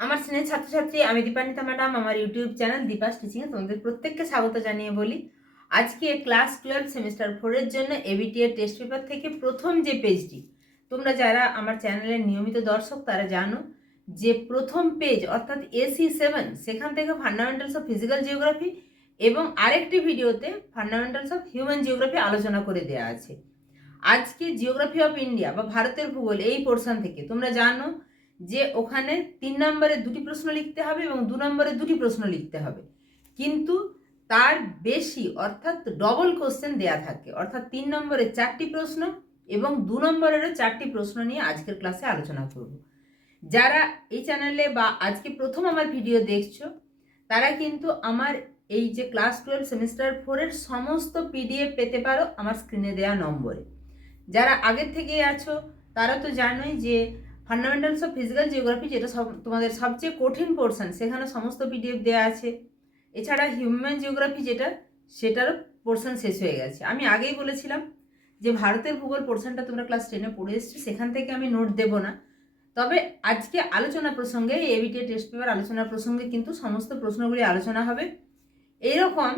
আমার স্নেহ ছাত্রছাত্রী আমি দীপান্বিতা ম্যাডাম, আমার ইউটিউব চ্যানেল দীপাস টিচিংয়ে তোমাদের প্রত্যেককে স্বাগত জানিয়ে বলি। আজকে ক্লাস টুয়েলভ সেমিস্টার ফোরের জন্য এবিটি এর টেস্ট পেপার থেকে প্রথম যে পেজটি, তোমরা যারা আমার চ্যানেলের নিয়মিত দর্শক তারা জানো যে প্রথম পেজ অর্থাৎ এসি সেভেন, সেখান থেকে ফান্ডামেন্টালস অফ ফিজিক্যাল জিওগ্রাফি এবং আরেকটি ভিডিওতে ফান্ডামেন্টালস অফ হিউম্যান জিওগ্রাফি আলোচনা করে দেওয়া আছে। আজকে জিওগ্রাফি অফ ইন্ডিয়া বা ভারতের ভূগোল এই পোর্শন থেকে তোমরা জানো যে ওখানে তিন নম্বরে দুটি প্রশ্ন লিখতে হবে এবং দু নম্বরে দুটি প্রশ্ন লিখতে হবে। কিন্তু তার বেশি অর্থাৎ ডবল কোশ্চেন দেয়া থাকে। অর্থাৎ তিন নম্বরে চারটি প্রশ্ন এবং দু নম্বরেরও চারটি প্রশ্ন নিয়ে আজকের ক্লাসে আলোচনা করব। যারা এই চ্যানেলে বা আজকে প্রথম আমার ভিডিও দেখছ, তারা কিন্তু আমার এই যে ক্লাস টুয়েলভ সেমিস্টার ফোরের সমস্ত পিডিএফ পেতে পারো আমার স্ক্রিনে দেওয়া নম্বরে। যারা আগের থেকে আছো, তারা তো জানোই যে ফান্ডামেন্টালস অফ ফিজিক্যাল জিওগ্রাফি যেটা সব, তোমাদের সবচেয়ে কঠিন পোর্শন সেখানে সমস্ত পিডিএফ দেওয়া আছে। এছাড়া হিউম্যান জিওগ্রাফি যেটা, সেটারও পোর্শন শেষ হয়ে গেছে। আমি আগেই বলেছিলাম যে ভারতের ভূগোল পোর্শনটা তোমরা ক্লাস টেনে পড়ে এসছো, সেখান থেকে আমি নোট দেবো না। তবে আজকে আলোচনা প্রসঙ্গে এবিটি টেস্ট পেপার আলোচনা প্রসঙ্গে কিন্তু সমস্ত প্রশ্নগুলি আলোচনা হবে। এইরকম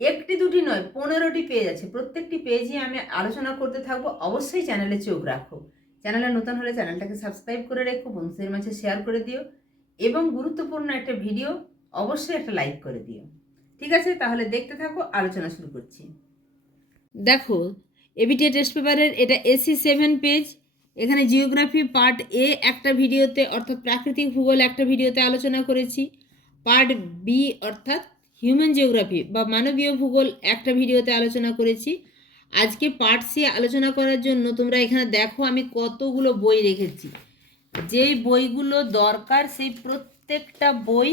একটি দুটি নয়, পনেরোটি পেজ আছে। প্রত্যেকটি পেজই আমি আলোচনা করতে থাকব। অবশ্যই চ্যানেলে চোখ রাখো। চ্যানেলে নতুন হলে চ্যানেলটাকে সাবস্ক্রাইব করে রেখো, বন্ধুদের মাঝে শেয়ার করে দিও এবং গুরুত্বপূর্ণ একটা ভিডিও অবশ্যই একটা লাইক করে দিও। ঠিক আছে? তাহলে দেখতে থাকো, আলোচনা শুরু করছি। দেখো এবিটি টেস্ট পেপারের এটা এসি সেভেন পেজ এখানে জিওগ্রাফি পার্ট এ একটা ভিডিওতে অর্থাৎ প্রাকৃতিক ভূগোল একটা ভিডিওতে আলোচনা করেছি। পার্ট বি অর্থাৎ হিউম্যান জিওগ্রাফি বা মানবীয় ভূগোল একটা ভিডিওতে আলোচনা করেছি। আজকে পার্ট সি আলোচনা করার জন্য তোমরা এখানে দেখো আমি কতগুলো বই রেখেছি। যেই বইগুলো দরকার সেই প্রত্যেকটা বই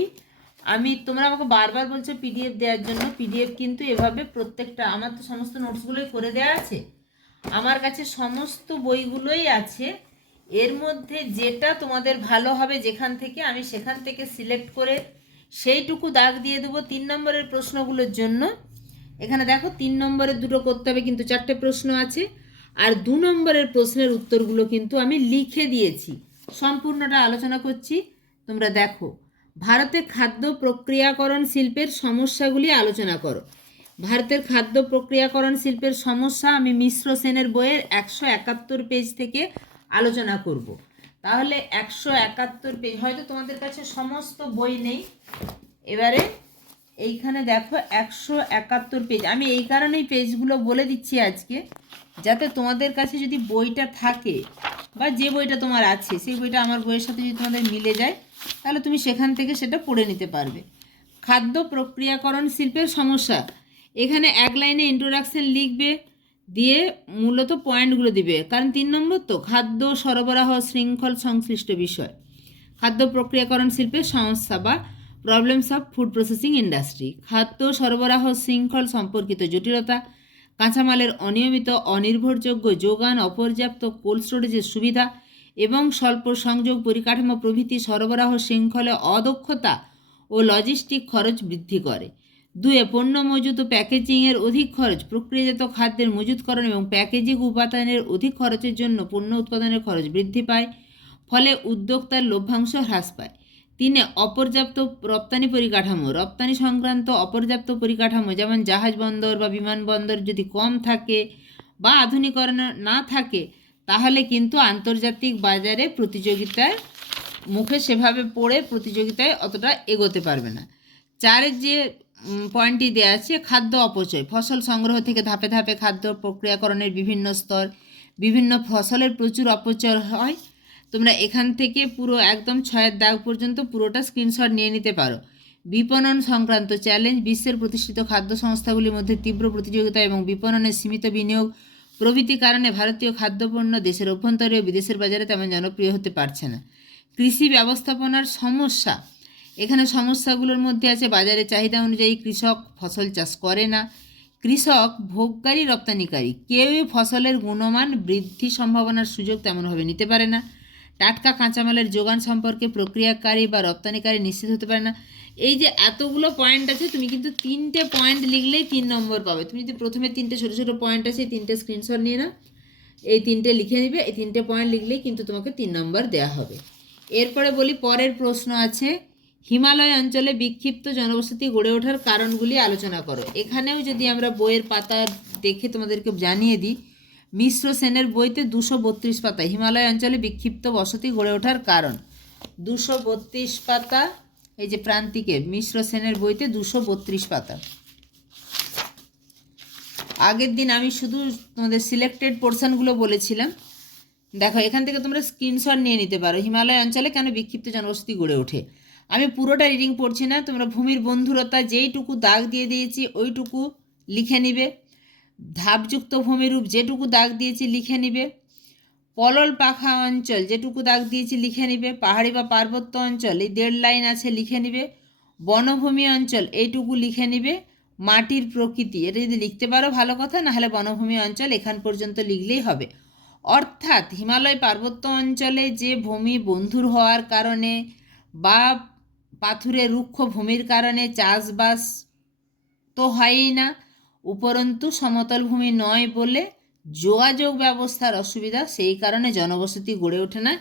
আমি, তোমরা আমাকে বারবার বলছো পিডিএফ দেওয়ার জন্য পিডিএফ কিন্তু এভাবে প্রত্যেকটা, আমার তো সমস্ত নোটসগুলোই করে দেওয়া আছে। আমার কাছে সমস্ত বইগুলোই আছে। এর মধ্যে যেটা তোমাদের ভালো হবে যেখান থেকে আমি সেখান থেকে সিলেক্ট করে সেইটুকু দাগ দিয়ে দেবো তিন নম্বরের প্রশ্নগুলোর জন্য। এখানে দেখো তিন নম্বরের দুটো করতে হবে, কিন্তু চারটে প্রশ্ন আছে। আর দু নম্বরের প্রশ্নের উত্তরগুলো কিন্তু আমি লিখে দিয়েছি। সম্পূর্ণটা আলোচনা করছি, তোমরা দেখো। ভারতে খাদ্য প্রক্রিয়াকরণ শিল্পের সমস্যাগুলি আলোচনা করো। ভারতের খাদ্য প্রক্রিয়াকরণ শিল্পের সমস্যা আমি মিশ্র সেনের বইয়ের একশো একাত্তর পেজ থেকে আলোচনা করব। তাহলে একশো একাত্তর পেজ, হয়তো তোমাদের কাছে সমস্ত বই নেই। এবারে এইখানে দেখো একশো একাত্তর পেজ আমি এই কারণেই পেজগুলো বলে দিচ্ছি আজকে, যাতে তোমাদের কাছে যদি বইটা থাকে, বা যে বইটা তোমার আছে, সেই বইটা আমার বইয়ের সাথে যদি তোমাদের মিলে যায়, তাহলে তুমি সেখান থেকে সেটা পড়ে নিতে পারবে। খাদ্য প্রক্রিয়াকরণ শিল্পের সমস্যা। এখানে এক লাইনে ইন্ট্রোডাকশন লিখবে, দিয়ে মূলত পয়েন্টগুলো দিবে। কারণ তিন নম্বর তো, খাদ্য সরবরাহ শৃঙ্খল সংশ্লিষ্ট বিষয়। খাদ্য প্রক্রিয়াকরণ শিল্পের সমস্যা বা problems of food processing industry খাদ্য সরবরাহ শৃঙ্খল সম্পর্কিত জটিলতা, কাঁচামালের অনিয়মিত, অনির্ভরযোগ্য যোগান, অপর্যাপ্ত কোল্ড স্টোরেজের সুবিধা এবং স্বল্প সংযোগ পরিকাঠামো প্রভৃতি সরবরাহ শৃঙ্খলে অদক্ষতা ও লজিস্টিক খরচ বৃদ্ধি করে। দুয়ে, পণ্য মজুত ও প্যাকেজিংয়ের অধিক খরচ, প্রক্রিয়াজাত খাদ্যের মজুতকরণ এবং প্যাকেজিং উপাদানের অধিক খরচের জন্য পণ্য উৎপাদনের খরচ বৃদ্ধি পায়, ফলে উদ্যোক্তার লভ্যাংশ হ্রাস পায়। তিনে অপর্যাপ্ত রপ্তানি পরিকাঠামো। রপ্তানি সংক্রান্ত অপর্যাপ্ত পরিকাঠামো, যেমন জাহাজ বন্দর বা বিমানবন্দর যদি কম থাকে বা আধুনিকরণ না থাকে, তাহলে কিন্তু আন্তর্জাতিক বাজারে প্রতিযোগিতার মুখে সেভাবে পড়ে প্রতিযোগিতায় অতটা এগোতে পারবে না। চারের যে পয়েন্টটি দেওয়া আছে, খাদ্য অপচয়। ফসল সংগ্রহ থেকে ধাপে ধাপে খাদ্য প্রক্রিয়াকরণের বিভিন্ন স্তর, বিভিন্ন ফসলের প্রচুর অপচয় হয়। তোমরা এখান থেকে পুরো একদম ছয়ের দাগ পর্যন্ত পুরোটা স্ক্রিনশট নিয়ে নিতে পারো। বিপণন সংক্রান্ত চ্যালেঞ্জ বিশ্বের প্রতিষ্ঠিত খাদ্য সংস্থাগুলির মধ্যে তীব্র প্রতিযোগিতা এবং বিপণনের সীমিত বিনিয়োগ প্রভৃতি কারণে ভারতীয় খাদ্যপণ্য দেশের অভ্যন্তরে ও বিদেশের বাজারে তেমন জনপ্রিয় হতে পারছে না। কৃষি ব্যবস্থাপনার সমস্যা। এখানে সমস্যাগুলোর মধ্যে আছে বাজারে চাহিদা অনুযায়ী কৃষক ফসল চাষ করে না। কৃষক ভোগকারী রপ্তানিকারী। কেউই ফসলের গুণমান বৃদ্ধি সম্ভাবনার সুযোগ তেমনভাবে নিতে পারে না। টাটকা কাঁচামালের যোগান সম্পর্কে প্রক্রিয়াকারী বা রপ্তানিকারী নিশ্চিত হতে পারে না। এই যে এতগুলো পয়েন্ট আছে, তুমি কিন্তু তিনটে পয়েন্ট লিখলেই তিন নম্বর পাবে। তুমি যদি প্রথমে তিনটে ছোটো ছোটো পয়েন্ট আছে, এই তিনটে স্ক্রিনশট নিয়ে নাও। এই তিনটে লিখে নিবে, এই তিনটে পয়েন্ট লিখলেই কিন্তু তোমাকে তিন নম্বর দেওয়া হবে। এরপরে বলি, পরের প্রশ্ন আছে, হিমালয় অঞ্চলে বিক্ষিপ্ত জনবসতি গড়ে ওঠার কারণগুলি আলোচনা করো। এখানেও যদি আমরা বইয়ের পাতা দেখে তোমাদেরকে জানিয়ে দিই মিশ্র সেনের বইতে দুশো বত্রিশ পাতা। হিমালয় অঞ্চলে বিক্ষিপ্ত বসতি গড়ে ওঠার কারণ? দুশো বত্রিশ পাতা, এই যে প্রান্তিকে, মিশ্র সেনের বইতে দুশো বত্রিশ পাতা। আগের দিন আমি শুধু তোমাদের সিলেক্টেড পোর্শনগুলো বলেছিলাম। দেখো, এখান থেকে তোমরা স্ক্রিনশট নিয়ে নিতে পারো। হিমালয় অঞ্চলে কেন বিক্ষিপ্ত জনবসতি গড়ে ওঠে? আমি পুরোটা রিডিং পড়ছি না, তোমরা ভূমির বন্ধুরতা যেইটুকু দাগ দিয়ে দিয়েছি, ওইটুকু লিখে নিবে। ধাপযুক্ত ভূমিরূপ যেটুকু দাগ দিয়েছি লিখে নিবে। পলল পাখা অঞ্চল যেটুকু দাগ দিয়েছি লিখে নিবে। পাহাড়ি বা পার্বত্য অঞ্চল, এই দেড় লাইন আছে লিখে নিবে। বনভূমি অঞ্চল, এইটুকু লিখে নিবে। মাটির প্রকৃতি, এটা যদি লিখতে পারো ভালো কথা, নাহলে বনভূমি অঞ্চল এখান পর্যন্ত লিখলেই হবে। অর্থাৎ হিমালয় পার্বত্য অঞ্চলে যে ভূমি বন্ধুর হওয়ার কারণে বা পাথুরে রুক্ষ ভূমির কারণে চাষবাস তো হয়ই না উপরন্তু সমতল ভূমি নয় বলে যোগাযোগ ব্যবস্থার অসুবিধা, সেই কারণে জনবসতি গড়ে ওঠে না।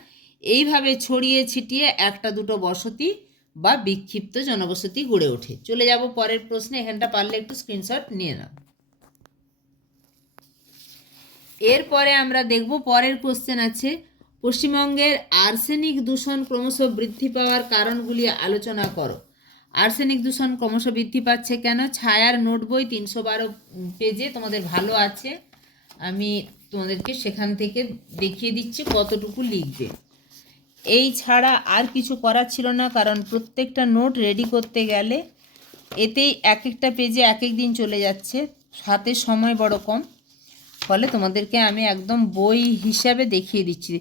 এইভাবে ছড়িয়ে ছিটিয়ে একটা দুটো বসতি বা বিক্ষিপ্ত জনবসতি গড়ে ওঠে। চলে যাব পরের প্রশ্নে, এখানটা পারলে একটু স্ক্রিনশট নিয়ে নাও। এরপরে আমরা দেখব পরের কোশ্চেন আছে, পশ্চিমবঙ্গের আর্সেনিক দূষণ ক্রমশ বৃদ্ধি পাওয়ার কারণগুলি আলোচনা করো। আর্সেনিক দূষণ ক্রমশ বৃদ্ধি পাচ্ছে কেন? ছায়ার নোট বই তিনশো বারো পেজে তোমাদের ভালো আছে। আমি তোমাদেরকে সেখান থেকে দেখিয়ে দিচ্ছি কতটুকু লিখবে। এই ছাড়া আর কিছু করার ছিল না, কারণ প্রত্যেকটা নোট রেডি করতে গেলে এতেই এক একটা পেজে এক এক দিন চলে যাচ্ছে। হাতে সময় বড় কম। ফলে তোমাদেরকে আমি একদম বই হিসাবে দেখিয়ে দিচ্ছি।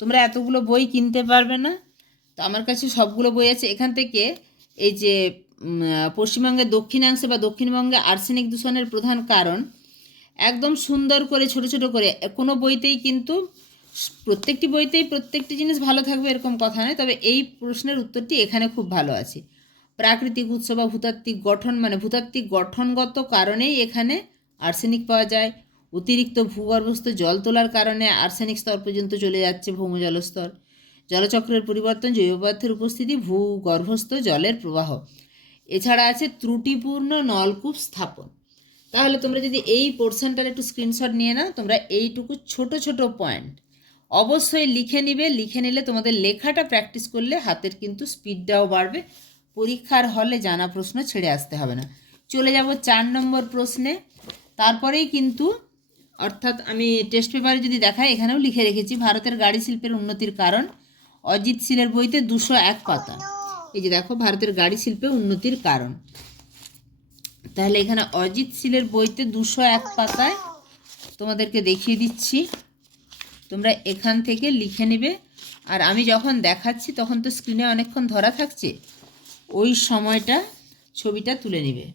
তোমরা এতগুলো বই কিনতে পারবে না। তো আমার কাছে সবগুলো বই আছে। এখান থেকে এই যে পশ্চিমবঙ্গের দক্ষিণাংশে বা দক্ষিণবঙ্গে আর্সেনিক দূষণের প্রধান কারণ, একদম সুন্দর করে, ছোট ছোট করে, কোনো বইতেই কিন্তু, প্রত্যেকটি বইতেই প্রত্যেকটি জিনিস ভালো থাকবে এরকম কথা নয়, তবে এই প্রশ্নের উত্তরটি এখানে খুব ভালো আছে। প্রাকৃতিক উৎস বা ভূতাত্ত্বিক গঠন মানে ভূতাত্ত্বিক গঠনগত কারণেই এখানে আর্সেনিক পাওয়া যায়। অতিরিক্ত ভূগর্ভস্থ জল তোলার কারণে আর্সেনিক স্তর পর্যন্ত চলে যাচ্ছে ভৌমজলস্তর জলচক্রের পরিবর্তন জৈব পদার্থের উপস্থিতি ভূগর্ভস্থ জলের প্রবাহ। এছাড়া আছে ত্রুটিপূর্ণ নলকূপ স্থাপন। তাহলে তোমরা যদি এই পোর্শনটার একটু স্ক্রিনশট নিয়ে নাও, তোমরা এইটুকু ছোট ছোট পয়েন্ট অবশ্যই লিখে নিবে, লিখে নিলে তোমাদের লেখাটা প্র্যাকটিস করলে হাতের কিন্তু স্পিডটাও বাড়বে। পরীক্ষার হলে জানা প্রশ্ন ছেড়ে আসতে হবে না। চলে যাব চার নম্বর প্রশ্নে। তারপরেই কিন্তু, অর্থাৎ আমি টেস্ট পেপারে যদি দেখাই, এখানেও লিখে রেখেছি, ভারতের গাড়ি শিল্পের উন্নতির কারণ। অজিত সিলের বইতে দুশো এক পাতা। এই যে দেখো ভারতের গাড়ি শিল্পে উন্নতির কারণ। তাহলে এখানে অজিত সিলের বইতে দুশো এক পাতায় তোমাদেরকে দেখিয়ে দিচ্ছি। তোমরা এখান থেকে লিখে নেবে। আর আমি যখন দেখাচ্ছি তখন তো স্ক্রিনে অনেকক্ষণ ধরা থাকছে। ওই সময়টা ছবিটা তুলে নেবে।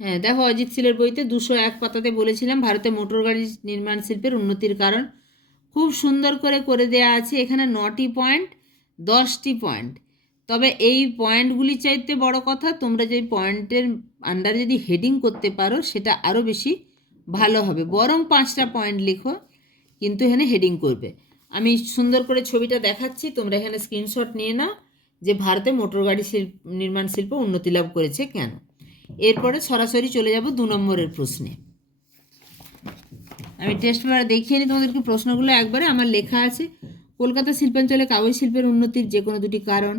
হ্যাঁ দেখো অজিত সিলের বইতে দুশো এক পাতাতে বলেছিলাম ভারতে মোটর গাড়ি নির্মাণ শিল্পের উন্নতির কারণ। খুব সুন্দর করে করে দেয়া আছে। এখানে নটি পয়েন্ট, দশটি পয়েন্ট। তবে এই পয়েন্টগুলি চাইতে বড় কথা, তোমরা যে পয়েন্টের আন্ডারে যদি হেডিং করতে পারো, সেটা আরও বেশি ভালো হবে। বরং পাঁচটা পয়েন্ট লিখো, কিন্তু এখানে হেডিং করবে। আমি সুন্দর করে ছবিটা দেখাচ্ছি, তোমরা এখানে স্ক্রিনশট নিয়ে নাও যে ভারতে মোটর গাড়ি শিল্প, নির্মাণ শিল্প উন্নতি লাভ করেছে কেন। এরপরে সরাসরি চলে যাব দু নম্বরের প্রশ্নে। আমি টেস্ট পেপার দেখিয়ে নিই তোমাদেরকে প্রশ্নগুলো একবারে, আমার লেখা আছে। কলকাতা শিল্পাঞ্চলে কাগজ শিল্পের উন্নতির যে কোনো দুটি কারণ,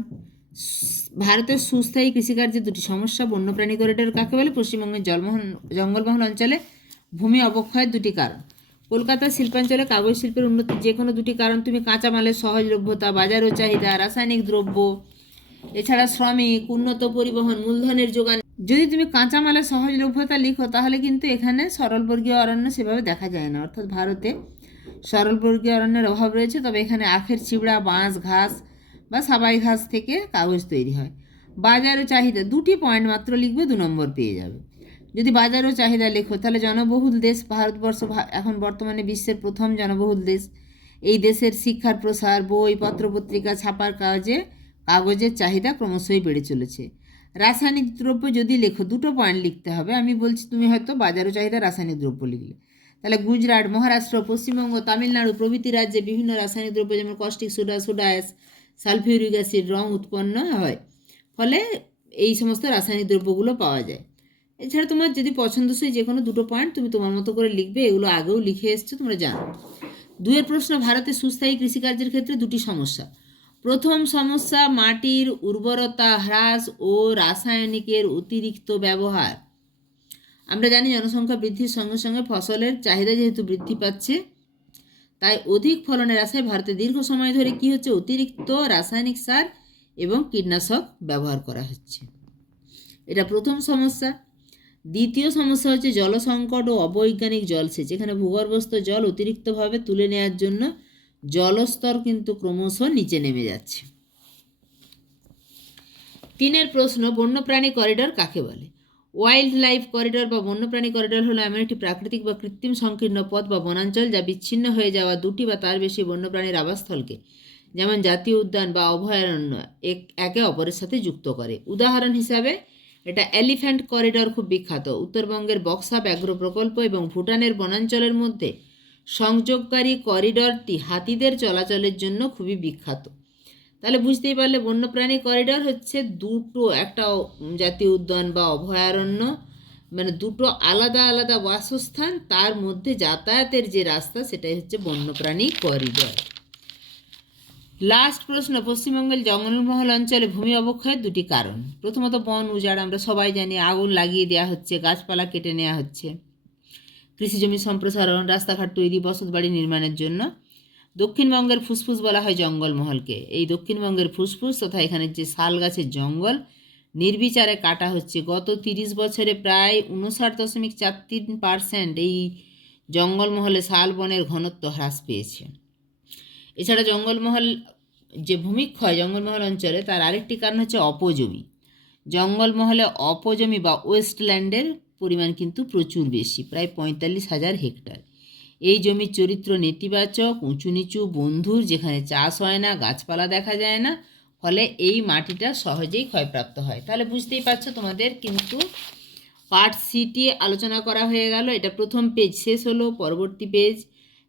ভারতের সুস্থায়ী কৃষিকার্যের দুটি সমস্যা বন্যপ্রাণী করিডোর কাকে বলে, পশ্চিমবঙ্গের জলমোহন জঙ্গলমহল অঞ্চলে ভূমি অবক্ষয়ের দুটি কারণ। কলকাতা শিল্পাঞ্চলে কাগজ শিল্পের উন্নতির যে কোনো দুটি কারণ, তুমি কাঁচামালের সহজলভ্যতা বাজার ও চাহিদা, রাসায়নিক দ্রব্য, এছাড়া শ্রমিক, উন্নত পরিবহন, মূলধনের যোগান যদি তুমি কাঁচামালের সহজলভ্যতা লিখো, তাহলে কিন্তু এখানে সরলবর্গীয় অরণ্য সেভাবে দেখা যায় না। অর্থাৎ ভারতে সরলবর্গীয় অরণ্যের অভাব রয়েছে, তবে এখানে আখের চিবড়া, বাঁশ, ঘাস বা সাবাই ঘাস থেকে কাগজ তৈরি হয়। বাজার ও চাহিদা, দুটি পয়েন্ট মাত্র লিখবে, দু নম্বর পেয়ে যাবে। যদি বাজার ও চাহিদা লেখো, তাহলে জনবহুল দেশ ভারতবর্ষ এখন বর্তমানে বিশ্বের প্রথম জনবহুল দেশ। এই দেশের শিক্ষার প্রসার, বই পত্রপত্রিকা ছাপার কাজে কাগজের চাহিদা ক্রমশই বেড়ে চলেছে। রাসায়নিক দ্রব্য যদি লেখো, দুটো পয়েন্ট লিখতে হবে। আমি বলছি, তুমি হয়তো বাজারও চাহিদা রাসায়নিক দ্রব্য লিখলে। তাহলে গুজরাট, মহারাষ্ট্র, পশ্চিমবঙ্গ, তামিলনাড়ু প্রভৃতি রাজ্যে বিভিন্ন রাসায়নিক দ্রব্য যেমন caustic soda soda ash sulphuric acid রং উৎপন্ন হয়। ফলে এই সমস্ত রাসায়নিক দ্রব্যগুলো পাওয়া যায়। এছাড়া তোমার যদি পছন্দসই যে কোনো দুটো পয়েন্ট তুমি তোমার মতো করে লিখবে, এগুলো আগেও লিখে এসছো, তোমরা জানো। দুয়ের প্রশ্ন, ভারতে সুস্থায়ী কৃষিকার্যের ক্ষেত্রে দুটি সমস্যা। প্রথম সমস্যা মাটির উর্বরতা হ্রাস ও রাসায়নিকের অতিরিক্ত ব্যবহার। আমরা জানি জনসংখ্যা বৃদ্ধির সঙ্গে সঙ্গে ফসলের চাহিদা যেহেতু বৃদ্ধি পাচ্ছে, তাই অধিক ফলনের আশায় ভারতে দীর্ঘ সময় ধরে কি হচ্ছে? অতিরিক্ত রাসায়নিক সার এবং কীটনাশক ব্যবহার করা হচ্ছে। এটা প্রথম সমস্যা। দ্বিতীয় সমস্যা হচ্ছে জলসংকট ও অবৈজ্ঞানিক জলসেচ। এখানে ভূগর্ভস্থ জল অতিরিক্তভাবে তুলে নেওয়ার জন্য জলস্তর কিন্তু ক্রমশ নিচে নেমে যাচ্ছে। তিনের প্রশ্ন, বন্যপ্রাণী করিডর কাকে বলে? ওয়াইল্ড লাইফ করিডর বা বন্যপ্রাণী করিডর হলো এমন একটি প্রাকৃতিক বা কৃত্রিম সংকীর্ণ পথ বা বনাঞ্চল যা বিচ্ছিন্ন হয়ে যাওয়া দুটি বা তার বেশি বন্যপ্রাণীর আবাসস্থলকে, যেমন জাতীয় উদ্যান বা অভয়ারণ্য, এক- একে অপরের সাথে যুক্ত করে। উদাহরণ হিসাবে, এটা এলিফ্যান্ট করিডর খুব বিখ্যাত। উত্তরবঙ্গের বক্সা ব্যাঘ্র প্রকল্প এবং ভুটানের বনাঞ্চলের মধ্যে সংযোগকারী করিডরটি হাতিদের চলাচলের জন্য খুবই বিখ্যাত। তাহলে বুঝতেই পারলে বন্যপ্রাণী করিডর হচ্ছে দুটো একটা জাতীয় উদ্যান বা অভয়ারণ্য মানে দুটো আলাদা আলাদা বাসস্থান, তার মধ্যে যাতায়াতের যে রাস্তা, সেটাই হচ্ছে বন্যপ্রাণী করিডর। লাস্ট প্রশ্ন, পশ্চিমবঙ্গের জঙ্গলমহল অঞ্চলে ভূমি অবক্ষয়ের দুটি কারণ। প্রথমত বন, উজাড়, আমরা সবাই জানি আগুন লাগিয়ে দেওয়া হচ্ছে, গাছপালা কেটে নেওয়া হচ্ছে। কৃষিজমি সম্প্রসারণ, রাস্তাঘাট তৈরি, বসতবাড়ি নির্মাণের জন্য। দক্ষিণবঙ্গের ফুসফুস বলা হয় জঙ্গলমহলকে। এই দক্ষিণবঙ্গের ফুসফুস তথা এখানে যে শাল গাছের জঙ্গল, নির্বিচারে কাটা হচ্ছে। গত তিরিশ বছরে প্রায় উনষাট দশমিক চার তিন পারসেন্ট এই জঙ্গলমহলে শাল বনের ঘনত্ব হ্রাস পেয়েছে। এছাড়া জঙ্গলমহল যে ভূমিক্ষয় জঙ্গলমহল অঞ্চলে, তার আরেকটি কারণ হচ্ছে অপজমি। জঙ্গলমহলে অপজমি বা ওয়েস্টল্যান্ডের পরিমাণ কিন্তু প্রচুর বেশি, প্রায় পঁয়তাল্লিশ হাজার হেক্টর। এই জমির চরিত্র নেতিবাচক, উঁচু নিচু, বন্ধুর, যেখানে চাষ হয় না, গাছপালা দেখা যায় না, ফলে এই মাটিটা সহজেই ক্ষয়প্রাপ্ত হয়। তাহলে বুঝতেই পারছ তোমাদের কিন্তু পার্ট সিটি আলোচনা করা হয়ে গেল। এটা প্রথম পেজ শেষ হলো, পরবর্তী পেজ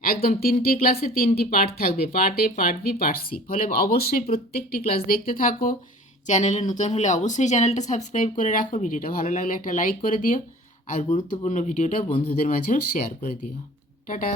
একদম তিনটি ক্লাসে তিনটি পার্ট থাকবে part A part B part C ফলে অবশ্যই প্রত্যেকটি ক্লাস দেখতে থাকো। চ্যানেলে নতুন হলে অবশ্যই চ্যানেলটা সাবস্ক্রাইব করে রাখো। ভিডিওটা ভালো লাগলে একটা লাইক করে দিও। আর গুরুত্বপূর্ণ ভিডিওটা বন্ধুদের মাঝেও শেয়ার করে দিও। টাটা!